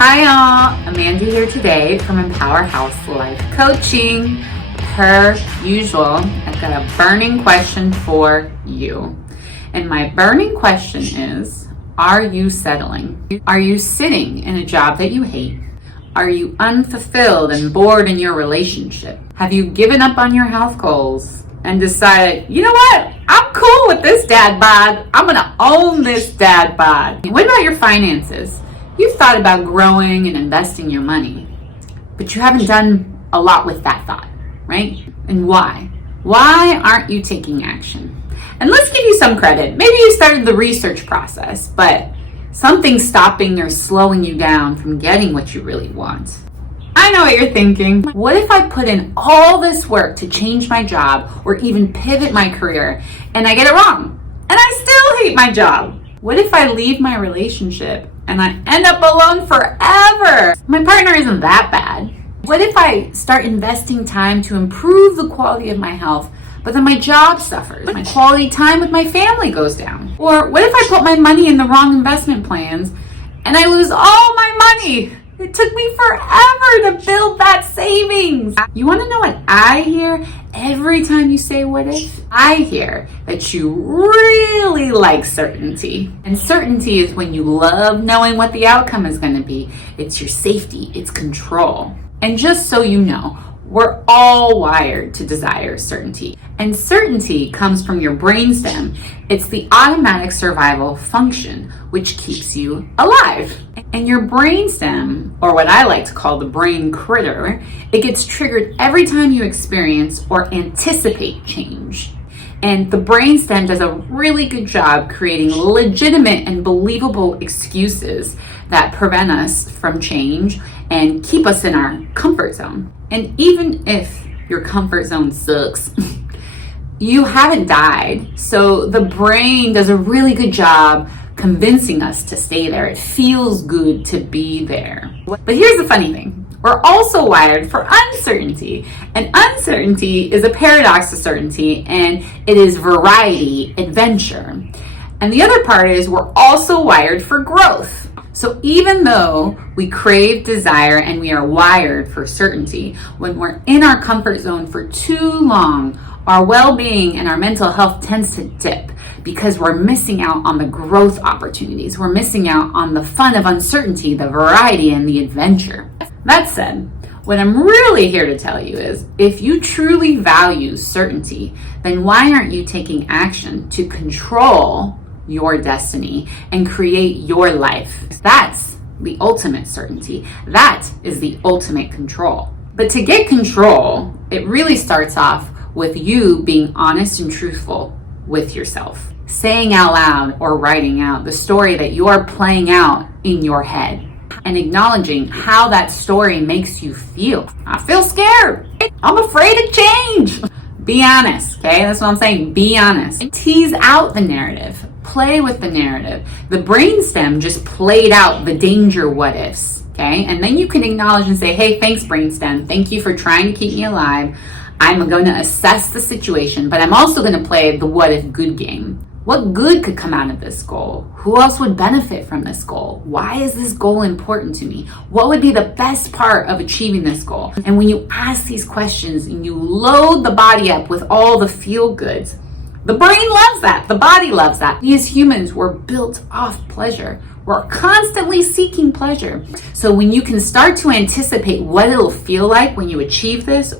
Hi y'all, Amanda here today from Empower House Life Coaching. Per usual, I've got a burning question for you. And my burning question is, are you settling? Are you sitting in a job that you hate? Are you unfulfilled and bored in your relationship? Have you given up on your health goals and decided, you know what? I'm cool with this dad bod. I'm gonna own this dad bod. What about your finances? You've thought about growing and investing your money, but you haven't done a lot with that thought, right? And why? Why aren't you taking action? And let's give you some credit. Maybe you started the research process, but something's stopping or slowing you down from getting what you really want. I know what you're thinking. What if I put in all this work to change my job or even pivot my career and I get it wrong and I still hate my job? What if I leave my relationship and I end up alone forever? My partner isn't that bad. What if I start investing time to improve the quality of my health, but then my job suffers? My quality time with my family goes down. Or what if I put my money in the wrong investment plans and I lose all my money? It took me forever to build that savings. You want to know what I hear every time you say what if? I hear that you really like certainty. And certainty is when you love knowing what the outcome is going to be. It's your safety, it's control. And just so you know, we're all wired to desire certainty. And certainty comes from your brainstem. It's the automatic survival function, which keeps you alive. And your brainstem, or what I like to call the brain critter, it gets triggered every time you experience or anticipate change. And the brainstem does a really good job creating legitimate and believable excuses that prevent us from change and keep us in our comfort zone. And even if your comfort zone sucks, you haven't died. So the brain does a really good job convincing us to stay there. It feels good to be there. But here's the funny thing. We're also wired for uncertainty. And uncertainty is a paradox to certainty, and it is variety, adventure. And the other part is we're also wired for growth. So even though we crave desire and we are wired for certainty, when we're in our comfort zone for too long, our well-being and our mental health tends to dip because we're missing out on the growth opportunities. We're missing out on the fun of uncertainty, the variety, and the adventure. That said, what I'm really here to tell you is if you truly value certainty, then why aren't you taking action to control your destiny and create your life? That's the ultimate certainty. That is the ultimate control. But to get control, it really starts off with you being honest and truthful with yourself. Saying out loud or writing out the story that you're playing out in your head and acknowledging how that story makes you feel. I feel scared. I'm afraid of change. Be honest, okay? That's what I'm saying. Be honest. Tease out the narrative. Play with the narrative. The brainstem just played out the danger what ifs, okay? And then you can acknowledge and say, hey, thanks brainstem. Thank you for trying to keep me alive. I'm going to assess the situation, but I'm also going to play the what if good game. What good could come out of this goal? Who else would benefit from this goal? Why is this goal important to me? What would be the best part of achieving this goal? And when you ask these questions and you load the body up with all the feel goods, the brain loves that. The body loves that. We as humans were built off pleasure. We're constantly seeking pleasure. So when you can start to anticipate what it'll feel like when you achieve this,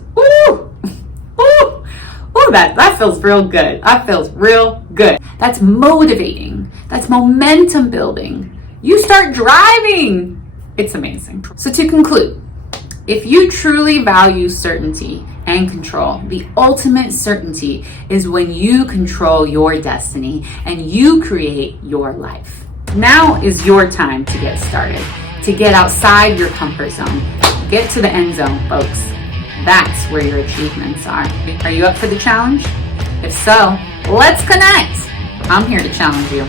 that feels real good. That feels real good. That's motivating. That's momentum building. You start driving. It's amazing. So to conclude, if you truly value certainty and control, the ultimate certainty is when you control your destiny and you create your life. Now is your time to get started, to get outside your comfort zone. Get to the end zone, folks. That's where your achievements are. Are you up for the challenge? If so, let's connect. I'm here to challenge you.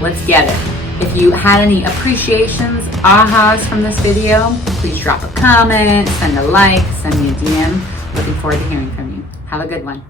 Let's get it. If you had any appreciations, ahas from this video, please drop a comment, send a like, send me a DM. Looking forward to hearing from you. Have a good one.